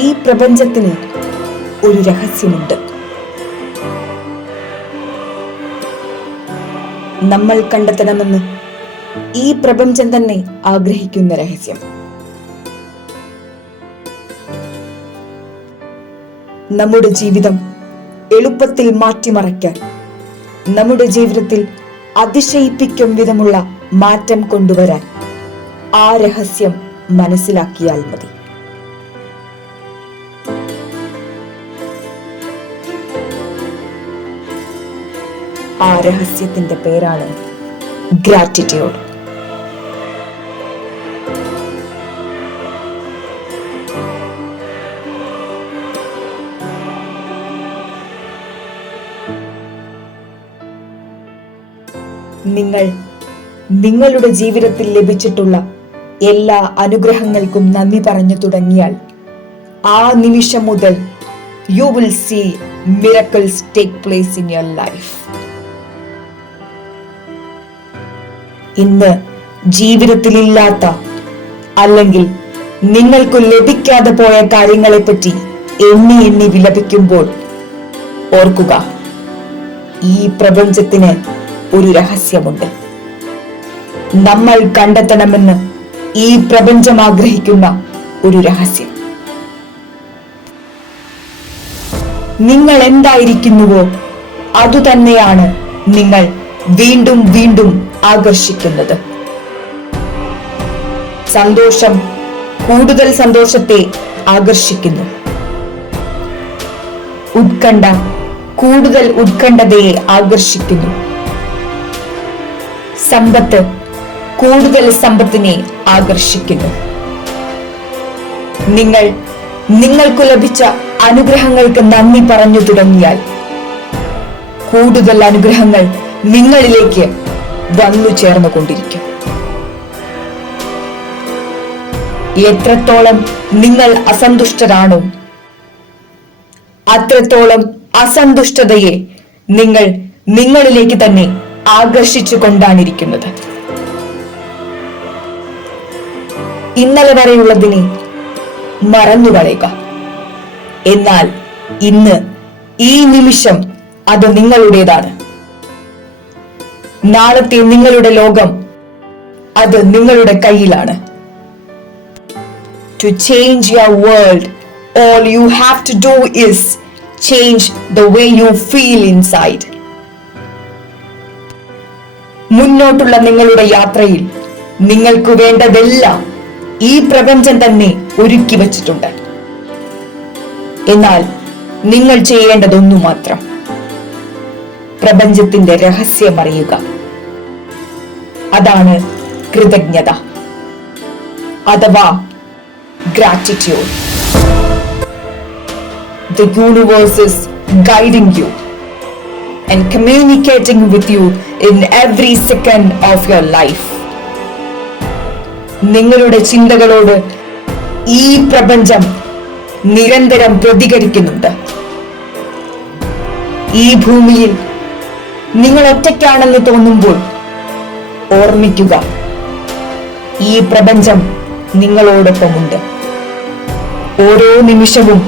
ഈ പ്രപഞ്ചത്തിന് ഒരു രഹസ്യമുണ്ട്. നമ്മൾ കണ്ടെത്തണമെന്ന് ഈ പ്രപഞ്ചം തന്നെ ആഗ്രഹിക്കുന്ന രഹസ്യം. നമ്മുടെ ജീവിതം എളുപ്പത്തിൽ മാറ്റിമറിക്കാൻ, നമ്മുടെ ജീവിതത്തിൽ അതിശയിപ്പിക്കും വിധമുള്ള മാറ്റം കൊണ്ടുവരാൻ ആ രഹസ്യം മനസ്സിലാക്കിയാൽ മതി. ആ രഹസ്യത്തിന്റെ പേരാണ് ഗ്രാറ്റിറ്റ്യൂഡ്. നിങ്ങൾ നിങ്ങളുടെ ജീവിതത്തിൽ ലഭിച്ചിട്ടുള്ള എല്ലാ അനുഗ്രഹങ്ങൾക്കും നന്ദി പറഞ്ഞു തുടങ്ങിയാൽ ആ നിമിഷം മുതൽ you will see miracles take place in your life. ഇന്ന് ജീവിതത്തിലില്ലാത്ത അല്ലെങ്കിൽ നിങ്ങൾക്ക് ലഭിക്കാതെ പോയ കാര്യങ്ങളെ പറ്റി എണ്ണി എണ്ണി വിലപിക്കുമ്പോൾ ഓർക്കുക, ഈ പ്രപഞ്ചത്തിന് ഒരു രഹസ്യമുണ്ട്. നമ്മൾ കണ്ടെത്തണമെന്ന് ഈ പ്രപഞ്ചം ആഗ്രഹിക്കുന്ന ഒരു രഹസ്യം. നിങ്ങൾ എന്തായിരിക്കുന്നുവോ അതുതന്നെയാണ് നിങ്ങൾ വീണ്ടും വീണ്ടും ആകർഷിക്കുന്നത്. സന്തോഷം കൂടുതൽ സന്തോഷത്തെ ആകർഷിക്കുന്നു. ഉത്കണ്ഠ കൂടുതൽ ഉത്കണ്ഠതയെ ആകർഷിക്കുന്നു. സമ്പത്ത് കൂടുതൽ സമ്പത്തിനെ ആകർഷിക്കുന്നു. നിങ്ങൾക്ക് ലഭിച്ച അനുഗ്രഹങ്ങൾക്ക് നന്ദി പറഞ്ഞു തുടങ്ങിയാൽ കൂടുതൽ അനുഗ്രഹങ്ങൾ നിങ്ങളിലേക്ക് വന്നു ചേർന്നുകൊണ്ടിരിക്കും. എത്രത്തോളം നിങ്ങൾ അസന്തുഷ്ടരാണോ അത്രത്തോളം അസന്തുഷ്ടതയെ നിങ്ങളിലേക്ക് തന്നെ ആകർഷിച്ചു കൊണ്ടാണിരിക്കുന്നത്. ഇന്നലെ വരെയുള്ളതിനെ മറന്നുകളയുക. എന്നാൽ ഇന്ന് ഈ നിമിഷം അത് നിങ്ങളുടേതാണ്. നാളത്തെ നിങ്ങളുടെ ലോകം അത് നിങ്ങളുടെ കയ്യിലാണ്. To change your world, all you have to do is change the way you feel inside. മുന്നോട്ടുള്ള നിങ്ങളുടെ യാത്രയിൽ നിങ്ങൾക്ക് വേണ്ടതെല്ലാം ഈ പ്രപഞ്ചം തന്നെ ഒരുക്കി വച്ചിട്ടുണ്ട്. എന്നാൽ നിങ്ങൾ ചെയ്യേണ്ടതൊന്നു മാത്രം, പ്രപഞ്ചത്തിന്റെ രഹസ്യം അറിയുക. അതാണ് കൃതജ്ഞത അഥവാ gratitude. The universe is guiding you and communicating with you in every second of your life. നിങ്ങളുടെ ചിന്തകളോട് ഈ പ്രപഞ്ചം നിരന്തരം പ്രതികരിക്കുന്നുണ്ട്. ഈ ഭൂമിയിൽ നിങ്ങൾ ഒറ്റയ്ക്കാണെന്ന് തോന്നുമ്പോൾ ഓർമ്മിക്കുക, ഈ പ്രപഞ്ചം നിങ്ങളോടൊപ്പമുണ്ട്. ഓരോ നിമിഷവും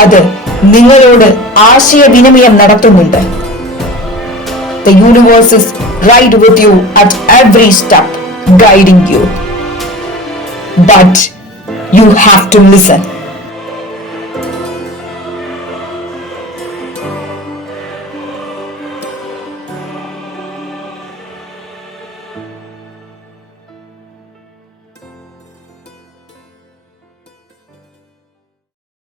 അത് നിങ്ങളോട് ആശയവിനിമയം നടത്തുന്നുണ്ട്. The universe is right with you at every step, guiding you. But you have to listen.